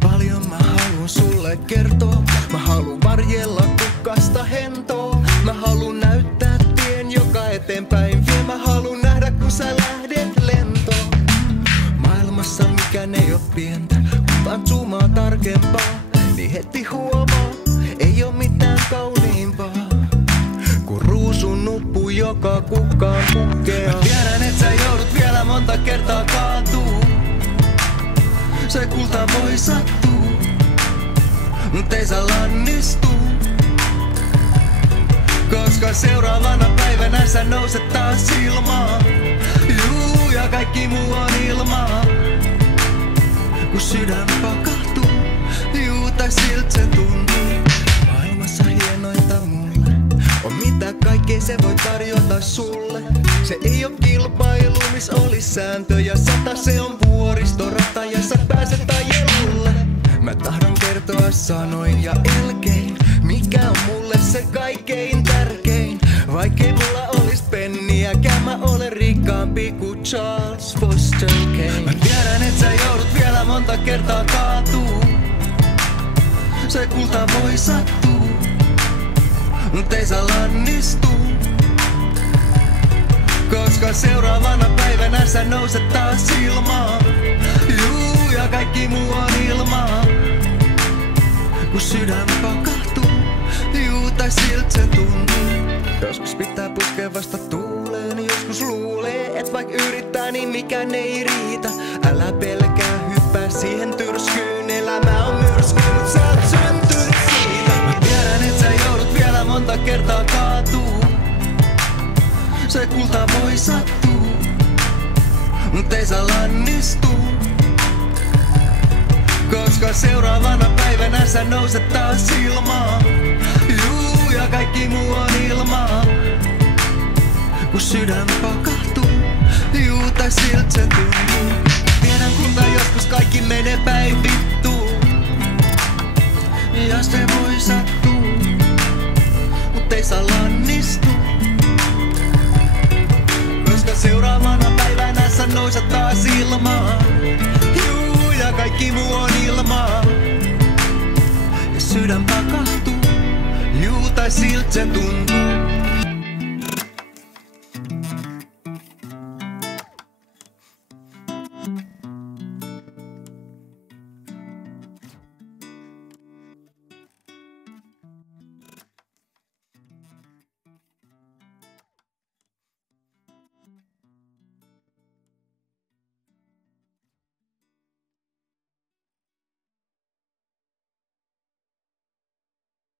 Paljon mä haluun sulle kertoa, mä haluun varjella kukasta hentoa. Mä haluun näyttää tien, joka eteenpäin vie. Mä haluun nähdä, kun sä lähdet lentoon. Maailmassa mikään ei oo pientä, kun vaan zoomaa tarkempaa, niin heti huomaa, ei oo mitään kauniimpaa kun ruusun nuppu, joka kukkaan pukkeaa. Mä tiedän, et sä joudut vielä monta kertaa kaatuu. Se kulta voi sattua, mut ei saa lannistua, koska seuraavana päivänä sä nouset taas ilmaan. Juu, ja kaikki muu on ilmaa, kun sydän pakahtuu. Juu, tai silt se tuntuu. Maailmassa hienointa mulle on mitä kaikkea se voi tarjota sulle. Se ei oo kilpailu, miss olis sääntöjä 100. Se on vuoristorata ja sä pääset ajelulle. Mä tahdon kertoa sanoin ja elkein, mikä on mulle se kaikkein tärkein. Vaikkei mulla olis penniäkään, mä olen rikkaampi kuin Charles Foster Kane. Mä tiedän, et sä joudut vielä monta kertaa kaatuu. Se kulta voi sattua, mut ei saa lannistua, koska seuraavana päivänä sä nouset taas ilmaan. Juu, ja kaikki muu on ilmaa, kun sydän pakahtuu. Juu, tai silt se tuntuu. Joskus pitää puskea vasta tuuleen, joskus luulee, et vaik yrittää, niin mikään ei riitä. Älä pelkää, hyppää siihen tyrskyyn. Elämä on myrsky, mut sä oot syntynyt siitä. Mä tiedän, et sä joudut vielä monta kertaa kaatuu. Se kulta voi sattua, mut ei saa lannistua, koska seuraavana päivänä sä nouset taas ilmaan. Juu, ja kaikki muu on ilmaa, kun sydän pakahtuu. Juu, tai silt se tuntuu. Tiedän, kuinka joskus kaikki menee päin vittuun, ja se voi sattua, mut ei saa lannistua, koska seuraavana päivänä sä nouset taas ilmaan. Juu, ja kaikki muu on ilmaa, ja sydän pakahtuu. Juu, tai silt se tuntuu.